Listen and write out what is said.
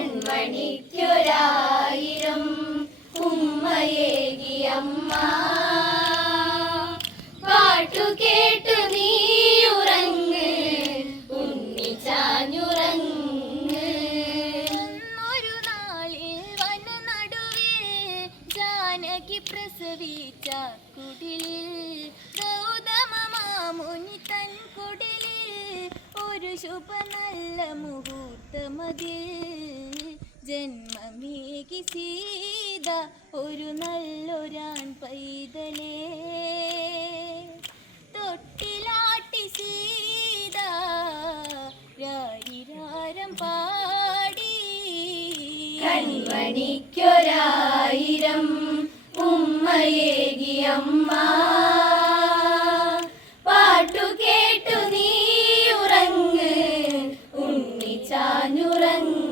കൺമണിക്കൊരായിരം ഉമ്മയേകിയമ്മ പാട്ടു കേട്ടു നീ ഉറങ്ങ് ഉണ്ണി ചാഞ്ഞുറങ്ങ്. ഒരു നാളിൽ വനനടുവിൽ ജാനകി പ്രസവിച്ച കുടിലിൽ ശുഭ നല്ല മുഹൂർത്തമതിൽ ജന്മമേകി സീത ഒരു നല്ലൊരാൻ പൈതലേ. തൊട്ടിലാട്ടി സീത രാരിരാരം പാടി. കൺമണിക്കൊരായിരം ഉമ്മയേകിയമ്മ ചാഞ്ഞുറങ്ങി